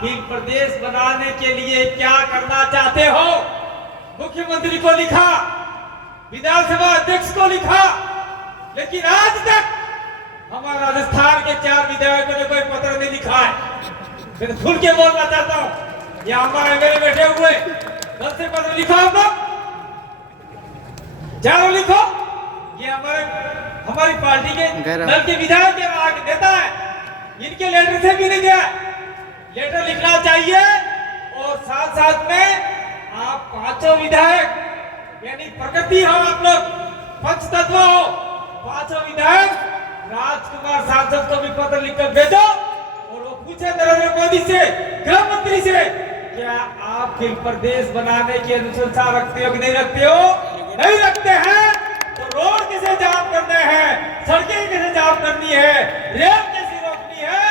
भील प्रदेश बनाने के लिए क्या करना चाहते हो? मुख्यमंत्री को लिखा, विधानसभा अध्यक्ष को लिखा, लेकिन आज तक हमारा राजस्थान के 4 विधायकों ने कोई पत्र नहीं लिखा है। मैं खुल के बोलना चाहता हूँ, ये हमारे मेरे बैठे हुए 10 से पत्र लिखा होगा, चारों लिखो। ये हमारी पार्टी के दल के विधायक के आगे देता है, इनके लेटर से भी नहीं गया। लेटर लिखना चाहिए और साथ साथ में आप 5 विधायक यानी प्रकृति हो, आप लोग पंचतत्व हो, 5 विधायक राजकुमार सांसद को भी पत्र लिखकर भेजो और वो पूछे नरेंद्र मोदी से, गृह मंत्री से, क्या आप भील प्रदेश बनाने की अनुशंसा रखते हो कि नहीं रखते हो? नहीं रखते हैं तो रोड कैसे जाम करने हैं, सड़कें कैसे जाम करनी है, रेल कैसे रोकनी है,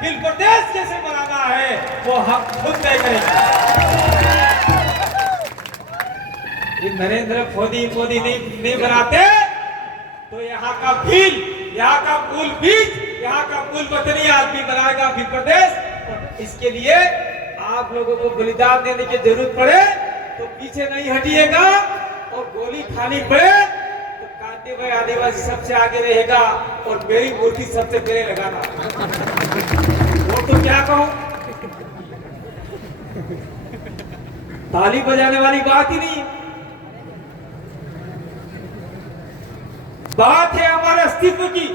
भील प्रदेश कैसे बनाना है, वो हम खुद तय करेंगे। नरेंद्र मोदी नहीं बनाते तो यहाँ का भील, यहाँ का मूल बीज, यहाँ का मूल वतनी आदमी बनाएगा भील प्रदेश। इसके लिए आप लोगों को बलिदान देने की जरूरत पड़े तो पीछे नहीं हटिएगा, और गोली खानी पड़े तो कांटे भाई आदिवासी सबसे आगे रहेगा और मेरी मूर्ति सबसे पहले लगाना। वो तो क्या कहूं, ताली बजाने वाली बात ही नहीं है। बात है हमारे अस्तित्व की,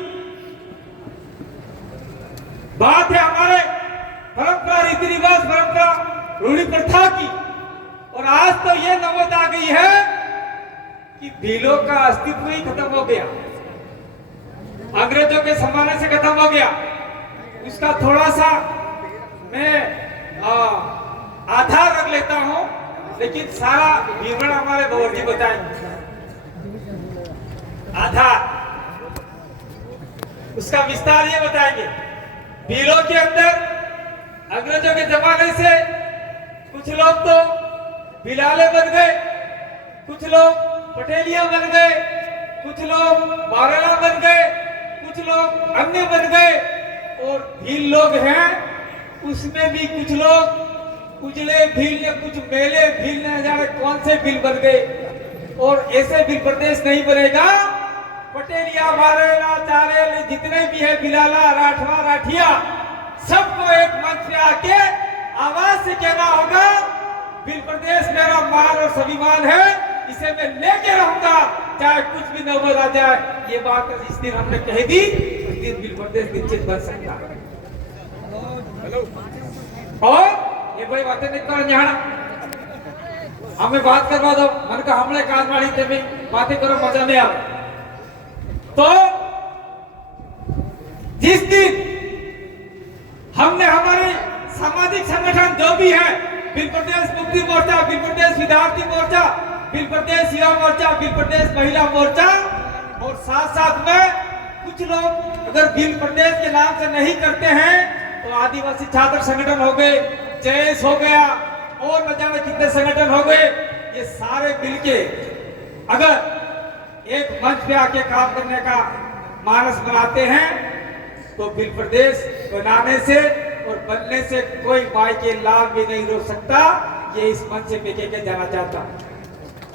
बात है हमारे परंपरा, रीति रिवाज, परंपरा, रूढ़ी प्रथा की। और आज तो ये नौबत आ गई है कि भीलों का अस्तित्व ही खत्म हो गया, अंग्रेजों के जमाने से खत्म हो गया। उसका थोड़ा सा मैं आधार रख लेता हूं, लेकिन सारा विवरण हमारे भगवत जी बताएंगे। आधार, उसका विस्तार ये बताएंगे। भीलों के अंदर अंग्रेजों के जमाने से कुछ लोग तो बिलाले बन गए, कुछ लोग पटेलिया बन गए, कुछ लोग बारेला बन गए, कुछ लोग अन्य बन गए, और भील लोग हैं उसमें भी कुछ लोग उजले भील ने, कुछ मेले भील ने, जाने कौन से भील बन गए। और ऐसे भील प्रदेश नहीं बनेगा। पटेलिया, बारेला, चारेल जितने भी है, बिलाला, राठवा, राठिया, सबको एक मंच पे आके आवाज से कहना होगा, भील प्रदेश मेरा मान और स्वाभिमान है, इसे मैं लेके रहूंगा चाहे कुछ भी नौबत आ जाए। ये बात इस दिन हमने कह दी, उस दिन भील प्रदेश निश्चित बन सकता है। और ये भाई बातें नहीं करो, यहाँ हमें बात करवा दो, मन का हमले कानवाड़ी थे भी बातें करो, मजा नहीं आवे। तो जिस दिन हमने हमारे सामाजिक संगठन जो भी है, भील प्रदेश मुक्ति मोर्चा, भील प्रदेश विद्यार्थी मोर्चा, भील प्रदेश युवा मोर्चा, भील प्रदेश महिला मोर्चा, और साथ साथ में कुछ लोग अगर भील प्रदेश के नाम से नहीं करते हैं तो आदिवासी छात्र संगठन हो गए, जयस हो गया, और न जाने कितने संगठन हो गए, ये सारे मिलके अगर एक मंच पे आके काम करने का मानस बनाते हैं तो भील प्रदेश बनाने से और बनने से कोई माई के लाभ भी नहीं रोक सकता। ये इस मंच से मैं के जाना चाहता।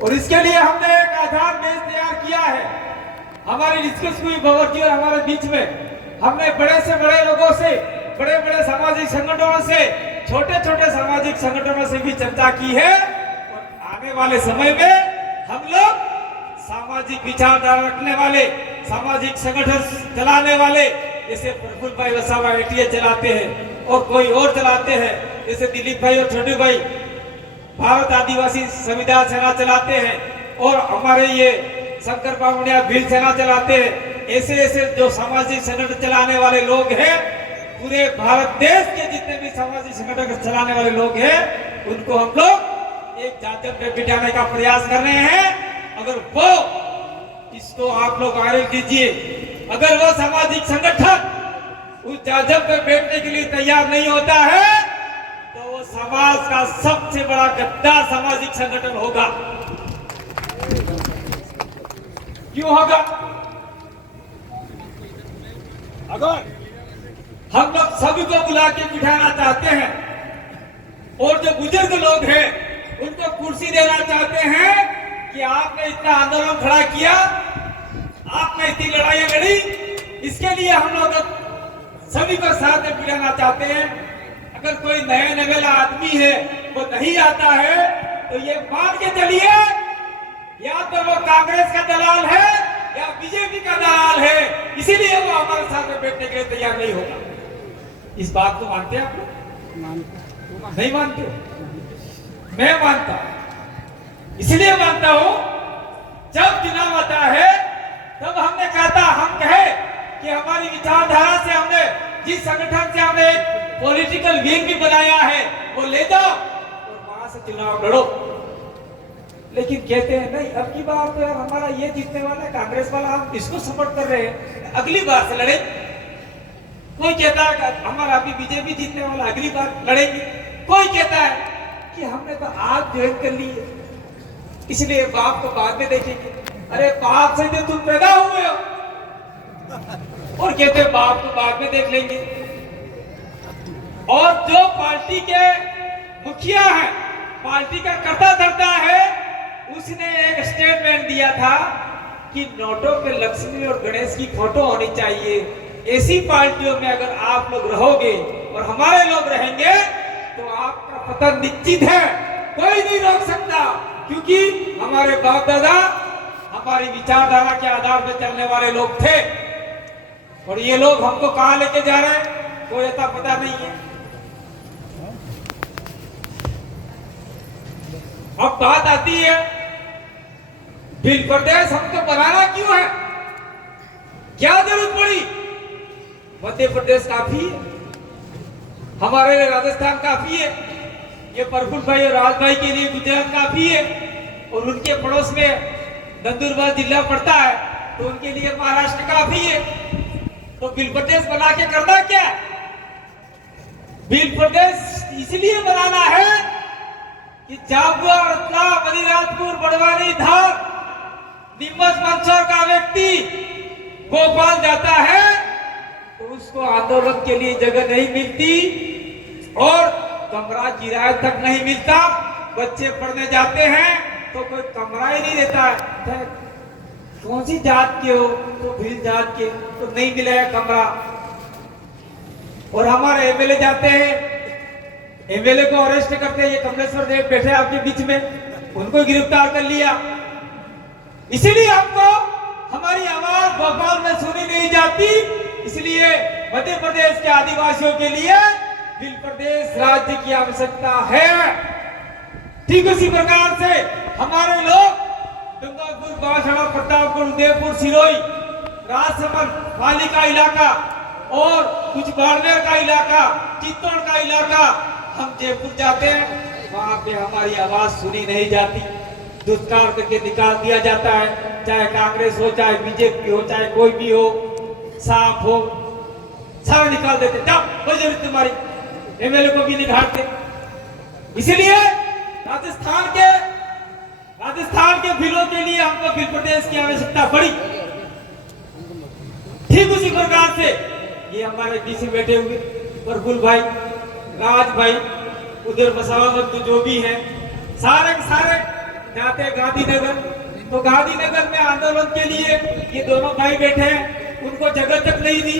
और इसके लिए हमने एक आधार बेस तैयार किया है। हमारी डिस्कस हुई भगवत जी और हमारे बीच में, हमने बड़े से बड़े लोगों से, बड़े बड़े सामाजिक संगठनों से, छोटे छोटे सामाजिक संगठनों से भी चर्चा की है। और आने वाले समय में हम लोग सामाजिक विचारधारा रखने वाले, सामाजिक संगठन चलाने वाले, जैसे प्रफुल्ल भाई वसावा एटीए चलाते हैं और कोई और चलाते हैं, जैसे दिलीप भाई और छोटू भाई भारत आदिवासी संविधान सेना चलाते हैं, और हमारे ये शंकर बामणिया भील सेना चलाते हैं। ऐसे ऐसे जो सामाजिक संगठन चलाने वाले लोग हैं, पूरे भारत देश के जितने भी सामाजिक संगठन चलाने वाले लोग हैं, उनको हम लोग एक जांच में बिठाने का प्रयास कर रहे हैं। अगर वो, इसको आप लोग वायरल कीजिए, अगर वो सामाजिक संगठन उस जाजब पे बैठने के लिए तैयार नहीं होता है तो वो समाज का सबसे बड़ा गद्दार सामाजिक संगठन होगा। क्यों होगा? अगर हम लोग सभी को बुला के बिठाना चाहते हैं, लोग हैं उनको कुर्सी देना चाहते हैं कि आपने इतना आंदोलन खड़ा किया, आपने इतनी लड़ाइयां लड़ी, इसके लिए हम लोग सभी को साथ में मिलाना चाहते हैं। अगर कोई नया नवेला आदमी है वो नहीं आता है तो ये मान के चलिए या तो वो कांग्रेस का दलाल है या बीजेपी का दलाल है, इसीलिए वो हमारे साथ में बैठने के लिए तैयार नहीं होगा। इस बात को मानते हैं आप लोग? नहीं मानते? मैं मानता, इसलिए मानता हूं जब चुनाव आता है तब हमने कहा था, हम कहे कि हमारी विचारधारा से हमने जिस संगठन से हमने पॉलिटिकल विंग भी बनाया है वो ले जाओ और वहां से चुनाव लड़ो। लेकिन कहते हैं नहीं, अब की बार तो यार हमारा ये जीतने वाला है, कांग्रेस वाला, हम इसको सपोर्ट कर रहे हैं, अगली बार से लड़े। कोई कहता है हमारा अभी बीजेपी जीतने वाला, अगली बार लड़ेंगे। कोई कहता है कि हमने तो आज ज्वाइन कर ली है, इसलिए बाप को बाद में देखेंगे। अरे बाप से तो तुम पैदा हुए हो, और कहते हैं बाप को बाद में देख लेंगे। और जो पार्टी के मुखिया है, पार्टी का कर्ता धर्ता है, उसने एक स्टेटमेंट दिया था कि नोटों पे लक्ष्मी और गणेश की फोटो होनी चाहिए। ऐसी पार्टियों में अगर आप लोग रहोगे और हमारे लोग रहेंगे तो आपका पतन निश्चित है, कोई नहीं रोक सकता, क्योंकि हमारे बाप दादा हमारी विचारधारा के आधार पर चलने वाले लोग थे। और ये लोग हमको कहां लेके जा रहे हैं कोई ऐसा पता नहीं है। अब बात आती है बिल प्रदेश हमको बनाना क्यों है, क्या जरूरत पड़ी? मध्य प्रदेश काफी है, हमारे लिए राजस्थान काफी है, ये प्रफुल्ल भाई और राज भाई के लिए गुजरात काफी है, और उनके पड़ोस में नंदुरबार जिला पड़ता है तो उनके लिए महाराष्ट्र काफी है। तो बिल प्रदेश बना के करना क्या? बिल प्रदेश इसलिए बनाना है कि झाबुआ, रतलाम, अलीराजपुर, बड़वानी, धार, नीमच, मंदसौर का व्यक्ति भोपाल जाता है तो उसको आंदोलन के लिए जगह नहीं मिलती और कमरा किराए तक नहीं मिलता। बच्चे पढ़ने जाते हैं तो कोई कमरा ही नहीं देता है। कौन सी जात के हो तो भील जात के, तो नहीं मिलेगा कमरा। और हमारे एमएलए जाते हैं, एमएलए को अरेस्ट करते हैं, ये कमलेश्वर देव बैठे आपके बीच में, उनको गिरफ्तार कर लिया। इसीलिए हमको हमारी आवाज भोपाल में सुनी नहीं जाती, इसलिए मध्य प्रदेश के आदिवासियों के लिए बिल प्रदेश राज्य की आवश्यकता है। ठीक उसी प्रकार से हमारे लोग गंगापुर, बांसवाड़ा, प्रतापगढ़, उदयपुर, सिरोही, राजसमंद, पाली का इलाका और कुछ बाड़मेर का इलाका, चित्तौड़ का इलाका, हम जयपुर जाते हैं, वहां पे हमारी आवाज सुनी नहीं जाती, दुष्कार करके निकाल दिया जाता है। चाहे कांग्रेस हो, चाहे बीजेपी हो, चाहे कोई भी हो, सांप हो, सारे निकाल देते, जाओ कोई जरूरत तुम्हारी, एमएलए को भी निकालते। इसलिए राजस्थान के बिलों के लिए हमको बिल प्रदेश की आवश्यकता पड़ी। ठीक उसी प्रकार से ये हमारे बीच में बैठे हुए प्रफुल्ल भाई, राज भाई, उधर बसावा बंधु जो भी है, सारे सारे जाते गांधीनगर, तो गांधीनगर में आंदोलन के लिए ये दोनों भाई बैठे हैं, उनको जगह तक नहीं दी।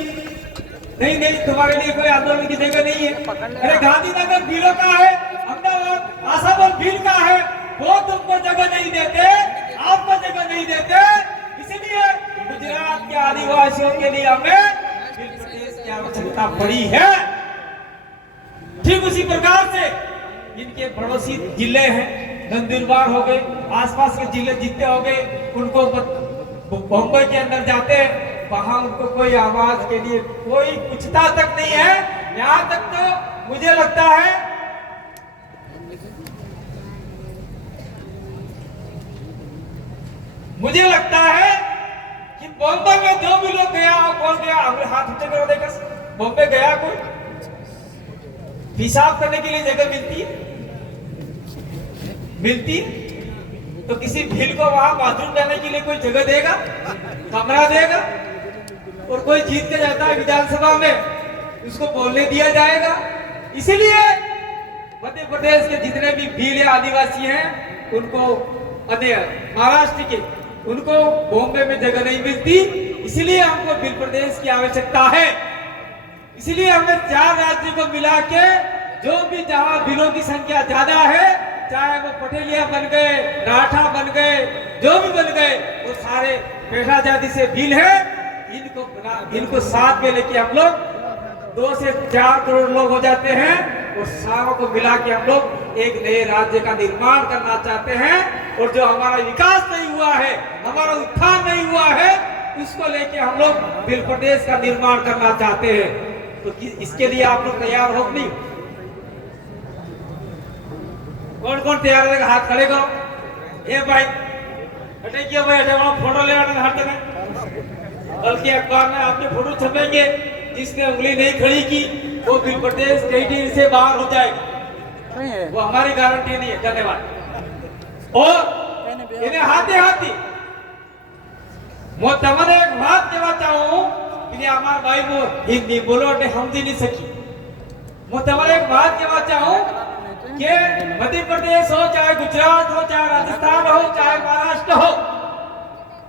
नहीं तुम्हारे लिए कोई आंदोलन की जगह नहीं है। अरे गांधीनगर भीलों का है, अहमदाबाद, आसाराम भील का है, वो तुमको जगह नहीं देते, आपको जगह नहीं देते, इसलिए गुजरात के आदिवासियों के लिए हमें बिल प्रदेश की आवश्यकता पड़ी है। ठीक उसी प्रकार से इनके पड़ोसी जिले हैं, नंदुरबार हो गए, आसपास के जिले जितने हो गए, उनको बम्बई के अंदर जाते हैं, वहां उनको कोई आवाज के लिए कोई पूछता तक नहीं है। यहाँ तक तो मुझे लगता है कि बॉम्बे में जो भी लोग गया हो, कौन गया, हमें हाथ ऊंचे करो देखा, बॉम्बे गया कोई, पेशाब करने के लिए जगह मिलती है तो किसी भील को वहां बाथरूम जाने के लिए कोई जगह देगा, कमरा देगा? और कोई जीत के जाता है विधानसभा में, उसको बोलने दिया जाएगा? इसीलिए मध्य प्रदेश के जितने भी भील या आदिवासी हैं उनको अन्य महाराष्ट्र के उनको बॉम्बे में जगह नहीं मिलती, इसलिए हमको भील प्रदेश की आवश्यकता है। इसलिए हमने 4 राज्यों को मिला के जो भी जहां भीलों की संख्या ज्यादा है, चाहे वो पटेलिया बन गए, राठा बन गए, जो भी बन गए, वो सारे पेशा जाति से भील है। इनको साथ में लेके हम लोग 2 से 4 करोड़ लोग हो जाते हैं और सारों को मिला के हम लोग एक नए राज्य का निर्माण करना चाहते हैं। और जो हमारा विकास नहीं हुआ है, हमारा उत्थान नहीं हुआ है, उसको लेके हम लोग भील प्रदेश का निर्माण करना चाहते हैं। तो इसके लिए आप लोग तैयार हो नहीं? कौन कौन तैयार है? हाथ खड़े करो। ए भाई हटे किया भाई, हटे वहां फोटो ले आने हट देना। बल्कि अखबार में आपके फोटो छपेंगे, जिसने उंगली नहीं खड़ी की वो भील प्रदेश टेरिटरी से बाहर हो जाएगा। वो हमारी गारंटी नहीं है। धन्यवाद। और इन्हें हाथी हाथी मैं तमने एक बात कहना चाहूं कि हमारे भाई को हिंदी बोलो ने समझी नहीं सकी। मैं तमने एक बात कहना चाहूं कि मध्य प्रदेश हो, चाहे गुजरात हो, चाहे राजस्थान हो, चाहे महाराष्ट्र हो,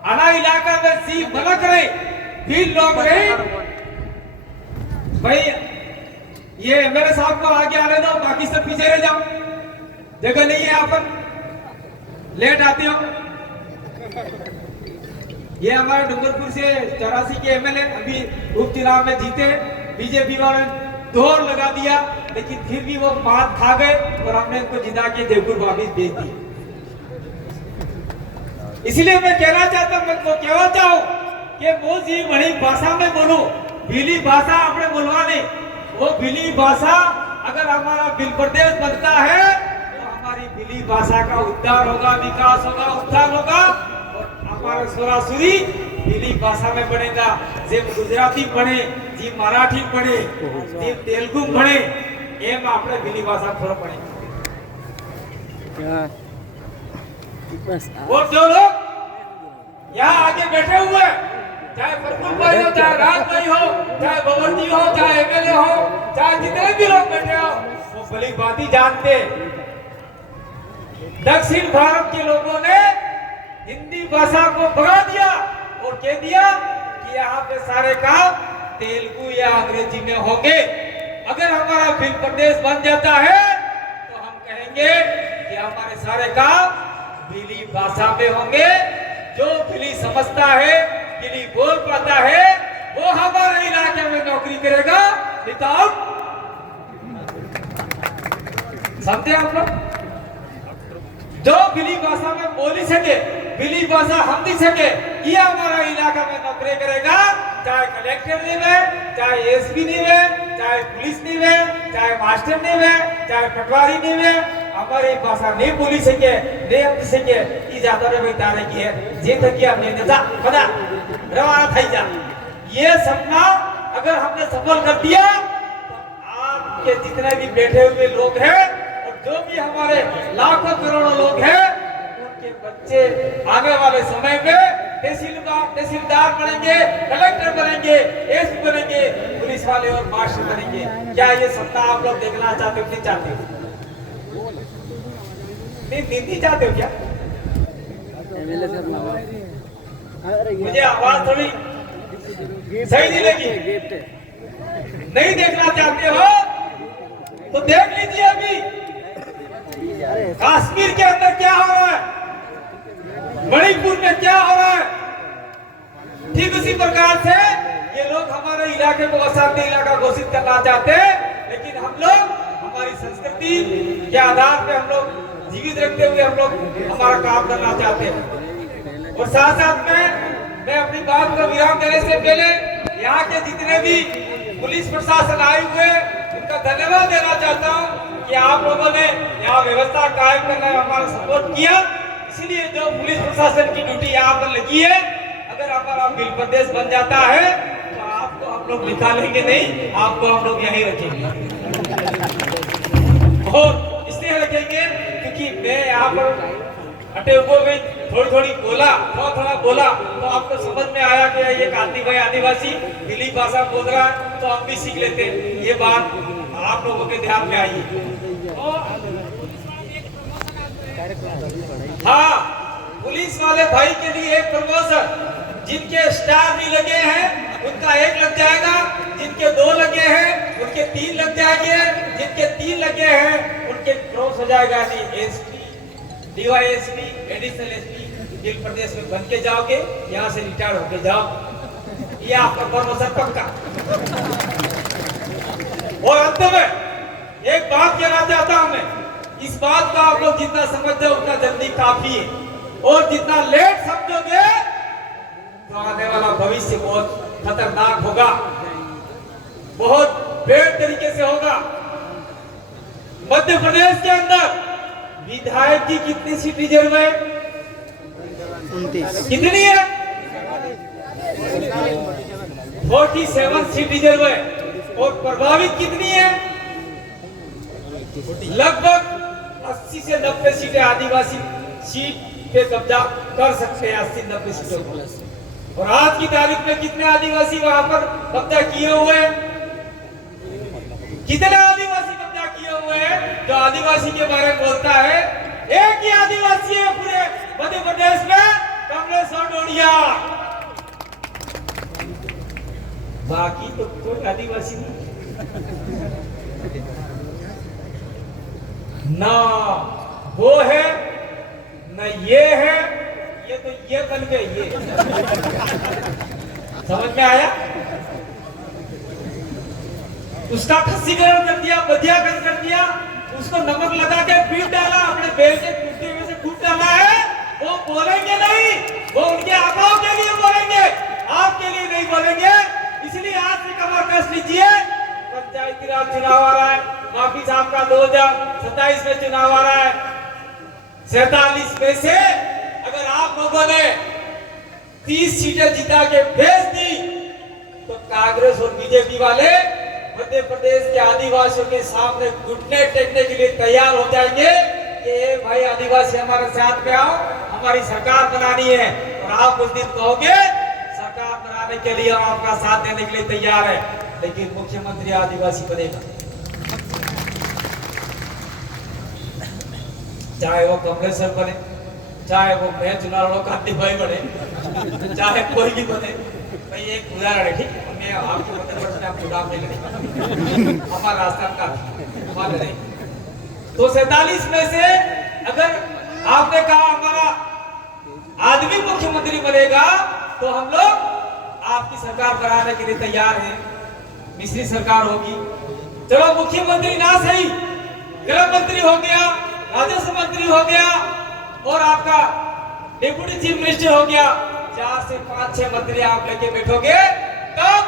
आना इलाका में सी बलक रहे भील लोग रहे भाई। ये एमएलए साहब को आगे आने दो, बाकी सब पीछे रह जाओ, जगह नहीं है। आप लेट आते हो। ये हमारे डूंगरपुर से 84 के एमएलए अभी उपचुनाव में जीते, बीजेपी वालों ने दौड़ लगा दिया, लेकिन फिर भी वो मात खा गए और हमने उनको जिता के जयपुर वापिस भेज दी। इसलिए मैं कहना चाहता हूं, मैं कहना चाहूं कि मोजी बड़ी भाषा में बोलो, भीली भाषा अपने बोलवाने। वो भीली भाषा अगर हमारा भील प्रदेश बनता है तो हमारी भीली भाषा का उद्धार होगा, विकास होगा, उत्थान होगा और हमारा सुरासुरी भीली भाषा में बनेगा। जे गुजराती बने, जी मराठी बने, जी तेलुगु बने, एम आपने भीली भाषा थोड़ा पड़े। और जो लोग यहाँ आगे बैठे हुए, चाहे प्रफुल्ल भाई हो, चाहे राज भाई हो, चाहे बबरजी हो, चाहे एमएलए हो, चाहे जितने भी लोग बैठे हो, वो भली बात ही जानते। दक्षिण भारत के लोगों ने हिंदी भाषा को भगा दिया और कह दिया कि यहाँ पे सारे काम तेलुगु या अंग्रेजी में होंगे। अगर हमारा भील प्रदेश बन जाता है तो हम कहेंगे कि हमारे सारे काम भीली भाषा में होंगे। जो भीली समझता है, भीली बोल पाता है, वो हमारे इलाके में नौकरी करेगा। समझे आप लोग? जो भीली भाषा में बोली सके, भीली भाषा हम दी सके, ये हमारा इलाका में नौकरी करेगा। चाहे कलेक्टर नहीं है, चाहे एसपी नहीं है, चाहे पुलिस नहीं है, चाहे मास्टर नहीं है, चाहे पटवारी नहीं है, हमारी भाषा नहीं बोली सके, नहीं हम सके, ये ज्यादा रे भाई तारे की है, जे तक किया हमने नजा पता रवाना થઈ जा। ये सपना अगर हमने सफल कर दिया तो आपके जितने भी बैठे हुए लोग हैं और जो भी हमारे लाखों करोड़ों लोग हैं, उनके बच्चे आने वाले समय में तहसीलदार बनेंगे, कलेक्टर बनेंगे, एसपी बनेंगे, पुलिस वाले और मास्टर बनेंगे। क्या ये सपना आप लोग देखना चाहते हो? नहीं चाहते हो? नहीं चाहते हो क्या? मुझे आवाज थोड़ी सही नहीं लगी। नहीं देखना चाहते हो तो देख लीजिए अभी कश्मीर के अंदर क्या हो रहा है, मणिपुर में क्या हो रहा है। ठीक उसी प्रकार से ये लोग हमारे इलाके को अशांति इलाका घोषित करना चाहते हैं, लेकिन हम लोग हमारी संस्कृति के आधार पे हम लोग जीवित रखते हुए हम लोग हमारा काम करना चाहते हैं। और साथ साथ में मैं अपनी बात को विराम देने से पहले यहाँ के जितने भी पुलिस प्रशासन आए हुए उनका धन्यवाद देना चाहता हूँ कि आप लोगों ने यहाँ व्यवस्था कायम करने में हमारा सपोर्ट किया। इसीलिए जो पुलिस प्रशासन की ड्यूटी यहाँ पर लगी है, अगर हमारा भील प्रदेश बन जाता है तो आपको हम लोग निकालेंगे नहीं, आपको हम लोग यहीं रखेंगे। और इसलिए रखेंगे क्योंकि मैं यहाँ पर हटे हुए थोड़ी थोड़ा बोला तो आपको समझ में आया कि ये आदिवासी भीली भाषा बोल रहा है तो हम भी सीख लेते हैं। ये बात आप लोगों के ध्यान में आई। तो हाँ, पुलिस वाले भाई के लिए एक प्रमोशन, जिनके स्टार भी लगे हैं उनका 1 लग जाएगा, जिनके 2 लगे हैं उनके 3 लग जाएंगे, जिनके 3 लगे हैं उनके क्रॉस हो जाएगा। नहीं, SP, DYSP, additional SP Delhi प्रदेश में बन के जाओगे, यहाँ से रिटायर होके जाओ, ये आपका प्रमोशन पक्का। और अंत में एक बात कहना चाहता हूं मैं, इस बात का आप लोग जितना समझते हो उतना जल्दी काफी है, और जितना लेट समझोगे तो आने वाला भविष्य बहुत खतरनाक होगा, बहुत बेड़ तरीके से होगा। मध्य प्रदेश के अंदर विधायक की कितनी सीट रिजर्व है? 29। कितनी है? 47 सीट रिजर्व है। और प्रभावित कितनी है? लगभग 80 से 90 सीटें आदिवासी सीट पे कब्जा कर सकते हैं, 80-90 सीटों पर। और आज की तारीख में कितने आदिवासी वहां पर कब्जा किए हुए हैं? कितने आदिवासी कब्जा किए हुए हैं? जो आदिवासी के बारे में बोलता है, एक ही आदिवासी है पूरे मध्य प्रदेश में, कांग्रेस और डोडिया, बाकी तो कोई आदिवासी नहीं। ना वो है न ये है, ये तो ये बन गए ये। समझ में आया? उसका खस्सीकरण कर दिया, बधियाकरण कर दिया, उसको नमक लगा के पीट डाला, अपने बेल के टूटे में से कूट डाला है। वो बोलेंगे नहीं, वो उनके आकाओं के लिए बोलेंगे, आपके लिए नहीं बोलेंगे। इसलिए आज से कमर कस लीजिए, पंचायती राज चुनाव आ रहा है, माफी साहब का 2027 में चुनाव आ रहा है। 47 में से अगर आप लोगों ने 30 सीटें जिता के भेज दी तो कांग्रेस और बीजेपी वाले मध्य प्रदेश के आदिवासियों के सामने घुटने टेकने के लिए तैयार हो जाएंगे कि भाई आदिवासी हमारे साथ में आओ, हमारी सरकार बनानी है। और आप उस दिन कहोगे सरकार बनाने के लिए हम आपका साथ देने के लिए तैयार है, लेकिन मुख्यमंत्री आदिवासी बनेगा, चाहे वो कमलेश्वर बने, चाहे वो मैं चुनाव लड़ो कांति भाई बने, चाहे कोई भी बने। भाई एक उदाहरण है, ठीक है, मैं आपके मतलब आप चुनाव नहीं लड़ेंगे, हमारा रास्ता का मान नहीं। तो 47 में से अगर आपने कहा हमारा आदमी मुख्यमंत्री बनेगा तो हम लोग आपकी सरकार बनाने के लिए तैयार हैं, मिश्री सरकार होगी। चलो मुख्यमंत्री ना सही, गृह मंत्री हो गया, राजस्व मंत्री हो गया और आपका डिप्टी चीफ मिनिस्टर हो गया, 4 से 5-6 मंत्री आप लेके बैठोगे, तब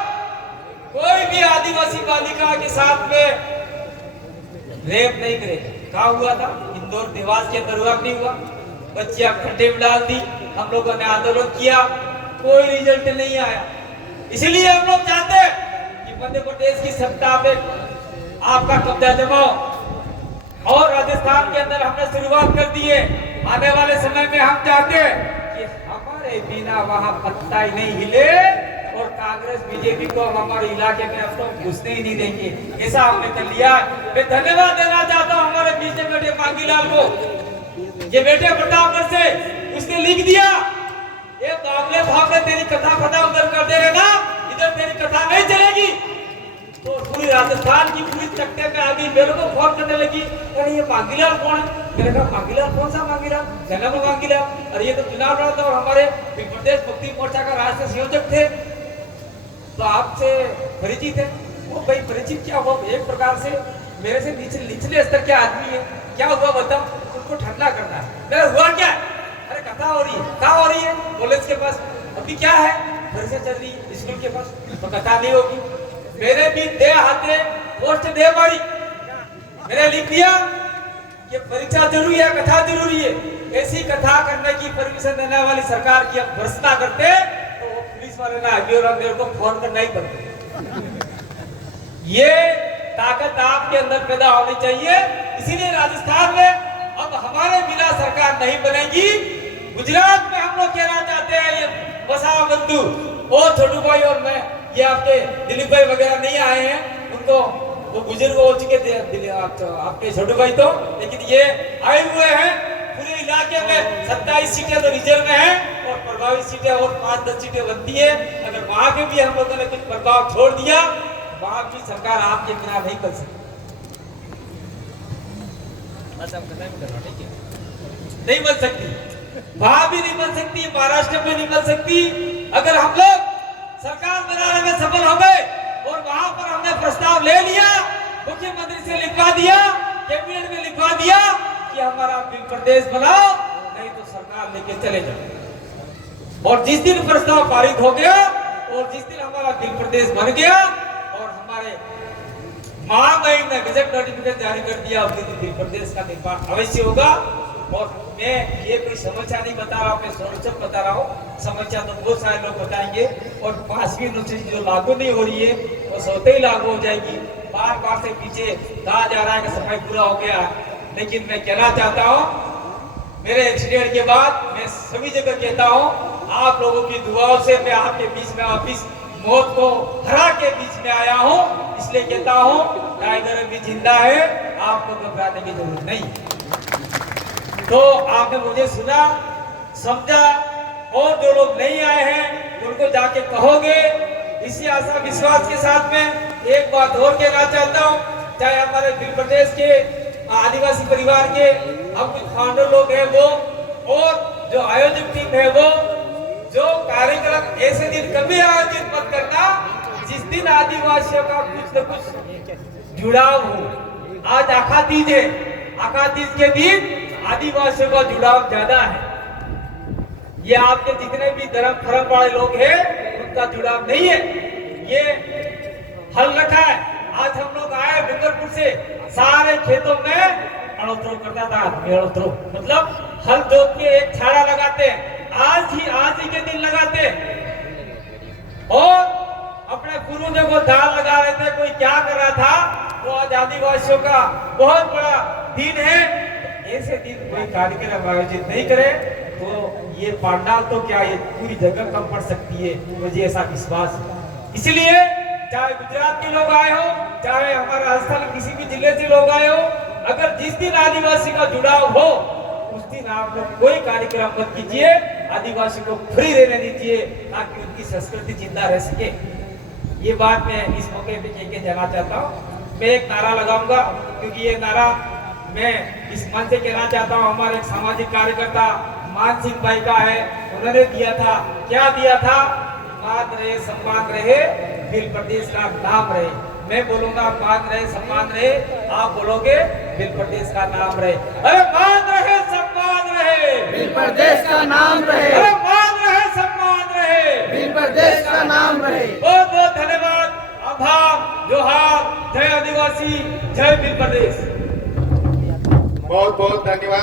कोई भी आदिवासी बालिका के साथ में रेप नहीं करेगा। क्या हुआ था इंदौर देवास के अंदर, हुआ नहीं हुआ? बच्चियां खड्डे में डाल दी, हम लोगों ने आंदोलन किया, कोई रिजल्ट नहीं आया। इसलिए हम लोग चाहते हैं कि मध्य प्रदेश की सत्ता पे आपका कब्जा जमाओ। और राजस्थान के अंदर हमने शुरुआत कर दी है, आने वाले समय में हम चाहते हैं कि हमारे बिना वहां पत्ता ही नहीं हिले और कांग्रेस बीजेपी को हमारे इलाके में अब तो घुसने ही नहीं देंगे। ऐसा हमने कर लिया। मैं धन्यवाद देना चाहता हूँ हमारे बीच में बैठे मांगीलाल को, ये बेटे प्रतापगढ़ से, उसने लिख दिया ये मामले भावले तेरी कथा फटा उधर कर दे रहे ना, इधर तेरी कथा नहीं चलेगी। तो पूरी राजस्थान की पूरी चक्के में आ गई, मेरे को फोन करने लगी, अरे ये मांगीलाल कौन है? मैंने कहा मांगीलाल कौन सा मांगीलाल? सेना में मांगीलाल, अरे ये तो चुनाव लड़ा था और हमारे प्रदेश मुक्ति मोर्चा का राष्ट्रीय संयोजक थे, तो आपसे परिचित है। वो भाई परिचित क्या हुआ, एक प्रकार से मेरे से निचले स्तर के आदमी है, क्या हुआ बताओ, उनको ठंडा करना है। मेरा हुआ क्या? अरे कथा हो रही है, क्या हो रही है? कॉलेज के पास अभी क्या है, परीक्षा चल रही है स्कूल के पास, तो कथा नहीं होगी। मेरे भी दे हाथे पोस्ट दे पड़ी, मैंने लिख दिया कि परीक्षा जरूरी है, कथा जरूरी है। ऐसी कथा करने की परमिशन देने वाली सरकार की हम भर्त्सना करते तो वो पुलिस वाले ना आगे और मेरे को फोन करना ही पड़ता। ये ताकत आपके अंदर पैदा होनी चाहिए। इसीलिए राजस्थान में अब हमारे बिना सरकार नहीं बनेगी। गुजरात में हम लोग कहना चाहते हैं, ये बसा बंधु और छोटू भाई और मैं, ये आपके दिलीप भाई वगैरह नहीं आए हैं, उनको वो बुजुर्ग हो चुके थे आपके छोटू भाई तो, लेकिन ये आए हुए हैं पूरे इलाके में 27 सीटें तो रिजर्व में है और प्रभावित सीटें और 5-10 सीटें बनती है। अगर वहां के भी हम लोगों ने कुछ प्रभाव छोड़ दिया, वहां की सरकार आपके बिना नहीं कर सकती। नहीं बन सकती, वहां भी नहीं बन सकती, महाराष्ट्र में नहीं बन सकती। अगर हम लोग सरकार बनाने में सफल हो गए और वहां पर हमने प्रस्ताव ले लिया, मुख्यमंत्री से लिखवा दिया, कैबिनेट में लिखवा दिया कि हमारा बिल प्रदेश बनाओ, नहीं तो सरकार लेके चले जाओ। और जिस दिन प्रस्ताव पारित हो गया और जिस दिन हमारा बिल प्रदेश बन गया और हमारे महामहिम ने गजट नोटिफिकेशन जारी कर दिया, उस दिन बिल प्रदेश का निर्माण अवश्य होगा। और मैं ये कोई समस्या नहीं बता रहा हूँ, मैं सोल्यूशन बता रहा हूँ। समस्या तो बहुत सारे लोग बताएंगे और 5वीं अनुसूची जो लागू नहीं हो रही है वो स्वतः ही लागू हो जाएगी। बार बार से पीछे कहा जा रहा है कि सफाई पूरा हो गया, लेकिन मैं कहना चाहता हूँ, मेरे एक्सीडेंट के बाद मैं सभी जगह कहता हूँ, आप लोगों की दुआओं से मैं आपके बीच में वापिस मौत को हरा के बीच में आया हूँ। इसलिए कहता हूँ टाइगर अभी जिंदा है, आपको घबराने की जरूरत नहीं। तो आपने मुझे सुना, समझा, और जो लोग नहीं आए हैं उनको जाके कहोगे। इसी आशा विश्वास के साथ में एक बात और कहना चाहता हूँ, चाहे हमारे दिल प्रदेश के आदिवासी परिवार के हम कुछ फाउंडर लोग हैं वो, और जो आयोजक टीम है वो, जो कार्यक्रम ऐसे दिन कभी आयोजित मत करना जिस दिन आदिवासियों का कुछ न कुछ जुड़ाव हो। आज आखा तीज है, आखा तीज के दिन आदिवासियों का जुड़ाव ज्यादा है। ये आपके जितने भी धर्म फर्म वाले लोग हैं उनका जुड़ाव नहीं है। ये हल रखा है। आज हम लोग आए डूंगरपुर से, सारे खेतों में अड़ोत्रो करता था, अड़ोत्रो मतलब हल जोत के एक छाड़ा लगाते हैं, आज ही के दिन लगाते हैं। और अपने पूर्वजों को दाल लगा रहे थे, कोई क्या कर रहा था, वो आज आदिवासियों का बहुत बड़ा दिन है। ऐसे दिन कोई कार्यक्रम आयोजित नहीं करे तो ये पंडाल तो क्या, ये पूरी जगह कम पड़ सकती है, मुझे ऐसा विश्वास है। इसलिए चाहे गुजरात के लोग आए हो, चाहे हमारे राजस्थान किसी भी जिले से लोग आए हो, अगर जिस दिन आदिवासी का जुड़ाव हो उस दिन आप लोग कोई कार्यक्रम मत कीजिए, आदिवासी को फ्री रहने दीजिए ताकि उनकी संस्कृति जिंदा रह सके। ये बात मैं इस मौके पे कह के जाना चाहता हूँ। मैं एक नारा लगाऊंगा, क्योंकि ये नारा मैं इस मंच से कहना चाहता हूँ, हमारे एक सामाजिक कार्यकर्ता मान सिंह भाई का है, उन्होंने दिया था, क्या दिया था, मान रहे सम्मान रहे, बिल प्रदेश का नाम रहे। मैं बोलूंगा मान रहे सम्मान रहे, आप बोलोगे बिल प्रदेश का नाम रहे। अरे मान रहे सम्मान रहे, बिल प्रदेश का नाम रहे। अरे मान रहे सम्मान रहे, बिल प्रदेश का नाम रहे। बहुत बहुत धन्यवाद, आभार, जोहार, जय आदिवासी, जय बिल प्रदेश। बहुत बहुत धन्यवाद।